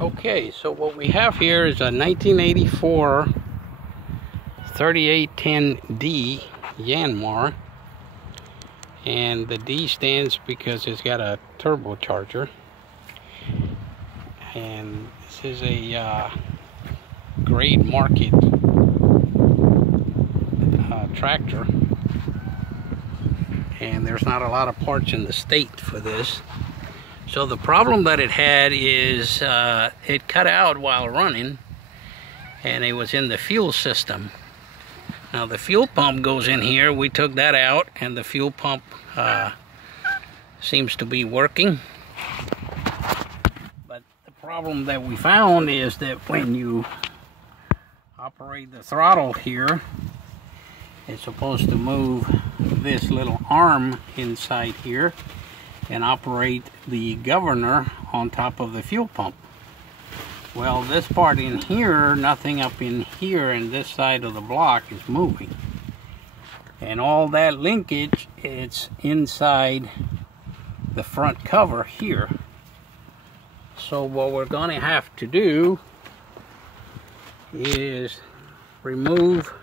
Okay, so what we have here is a 1984 3810D Yanmar, and the D stands because it's got a turbocharger, and this is a grade market tractor, and there's not a lot of parts in the state for this. So the problem that it had is it cut out while running, and it was in the fuel system. Now the fuel pump goes in here. We took that out, and the fuel pump seems to be working. But the problem that we found is that when you operate the throttle here, it's supposed to move this little arm inside here and operate the governor on top of the fuel pump. Well, this part in here, nothing up in here, and this side of the block is moving. And all that linkage, it's inside the front cover here. So what we're going to have to do is remove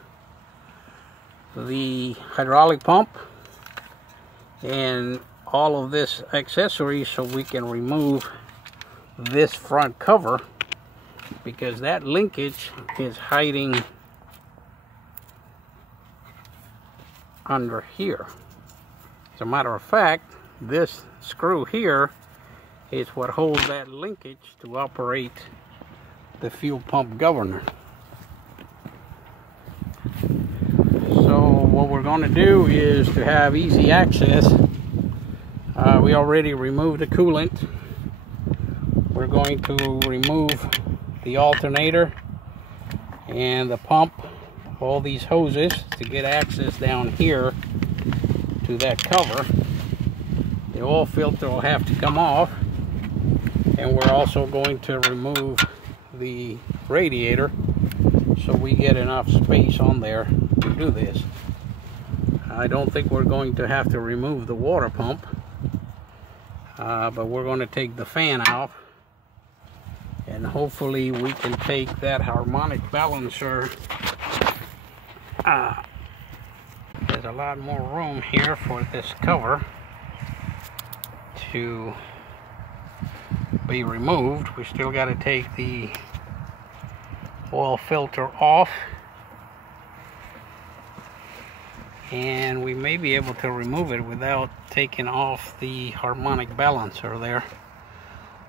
the hydraulic pump and all of this accessory so we can remove this front cover, because that linkage is hiding under here. As a matter of fact, this screw here is what holds that linkage to operate the fuel pump governor. So what we're going to do is to have easy access. We already removed the coolant. We're going to remove the alternator and the pump, all these hoses, to get access down here to that cover. The oil filter will have to come off, and we're also going to remove the radiator so we get enough space on there to do this. I don't think we're going to have to remove the water pump, but we're going to take the fan out, and hopefully we can take that harmonic balancer. There's a lot more room here for this cover to be removed. We still got to take the oil filter off, and we may be able to remove it without taking off the harmonic balancer there.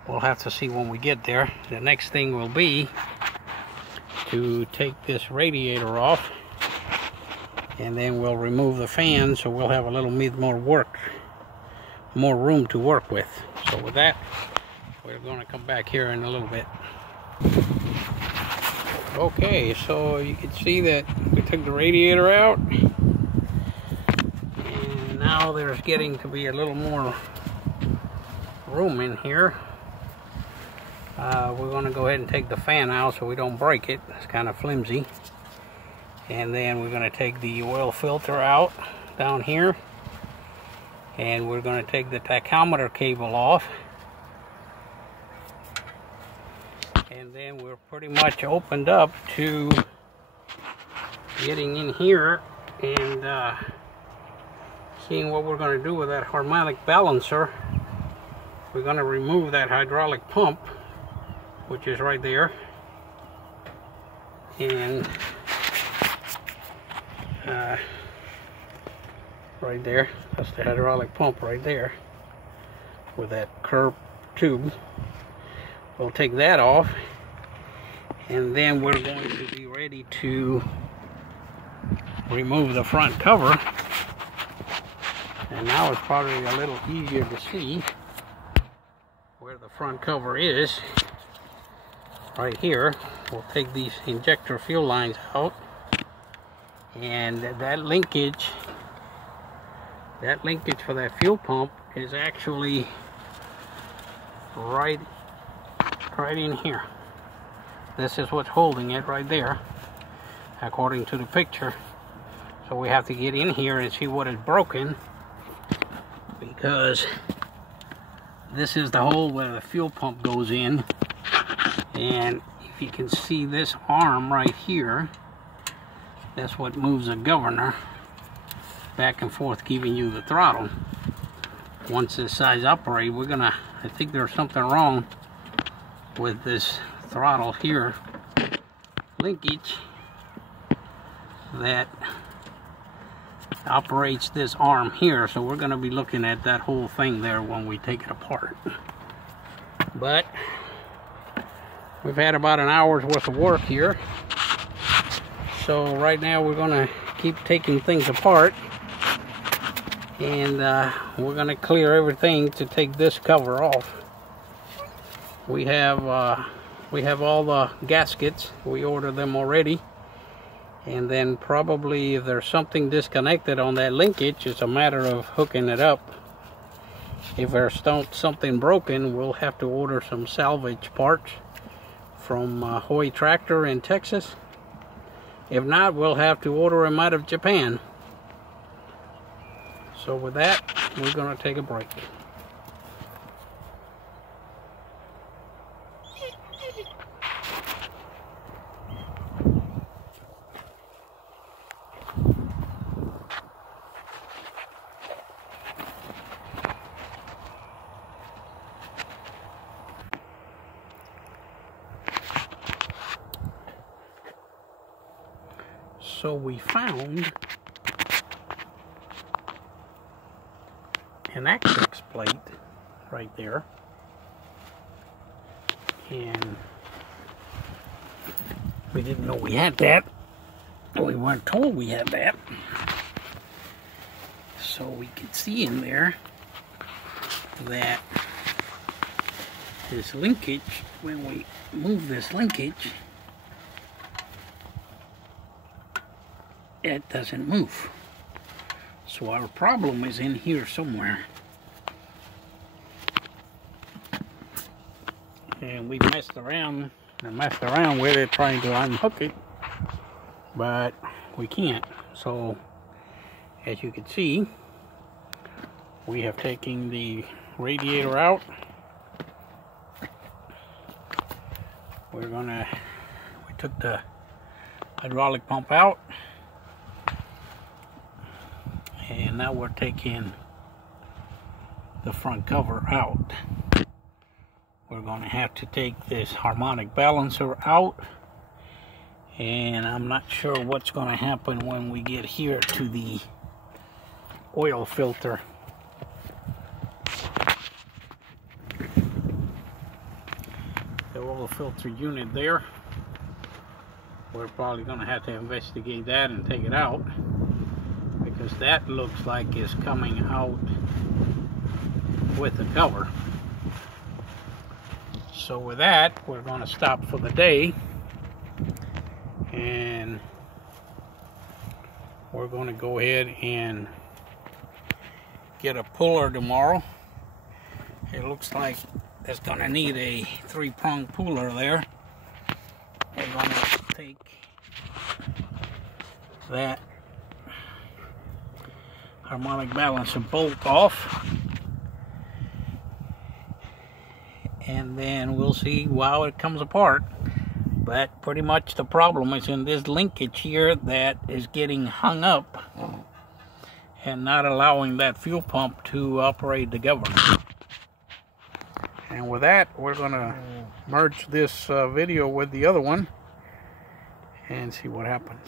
We'll have to see when we get there. The next thing will be to take this radiator off, and then we'll remove the fan, so we'll have a little bit more room to work with. So with that, we're going to come back here in a little bit. Okay, so you can see that we took the radiator out, and now there's getting to be a little more room in here. We're going to go ahead and take the fan out so we don't break it. It's kind of flimsy. And then we're going to take the oil filter out down here, and we're going to take the tachometer cable off, and then we're pretty much opened up to getting in here and seeing what we're going to do with that harmonic balancer. We're going to remove that hydraulic pump, which is right there, and right there, that's the hydraulic pump right there with that curved tube. We'll take that off, and then we're going to be ready to remove the front cover. And now it's probably a little easier to see where the front cover is. Right here, we'll take these injector fuel lines out, and that linkage for that fuel pump is actually right in here. This is what's holding it right there, according to the picture. So we have to get in here and see what is broken, because this is the hole where the fuel pump goes in, and if you can see this arm right here, that's what moves the governor back and forth, giving you the throttle. Once this size operates, I think there's something wrong with this throttle here linkage that operates this arm here, so we're going to be looking at that whole thing there when we take it apart. But we've had about an hour's worth of work here, so right now we're going to keep taking things apart, and we're going to clear everything to take this cover off. We have all the gaskets. We ordered them already, and then probably if there's something disconnected on that linkage, it's a matter of hooking it up. If there's something broken, we'll have to order some salvage parts from Hoy Tractor in Texas. If not, we'll have to order them out of Japan. So with that, we're going to take a break. So we found an access plate right there, and we didn't know we had that. We weren't told we had that. So we could see in there that this linkage, when we move this linkage, it doesn't move. So our problem is in here somewhere. And we messed around with it trying to unhook it, but we can't. So as you can see, we have taken the radiator out. We took the hydraulic pump out, and now we're taking the front cover out. We're going to have to take this harmonic balancer out, and I'm not sure what's going to happen when we get here to the oil filter. The oil filter unit there, we're probably going to have to investigate that and take it out, because that looks like it's coming out with the cover. So with that, we're going to stop for the day, and we're going to go ahead and get a puller tomorrow. It looks like it's going to need a 3-prong puller there. We're going to take that harmonic balancer bolt off, and then we'll see how it comes apart. But pretty much the problem is in this linkage here that is getting hung up and not allowing that fuel pump to operate the governor. And with that, we're going to merge this video with the other one and see what happens.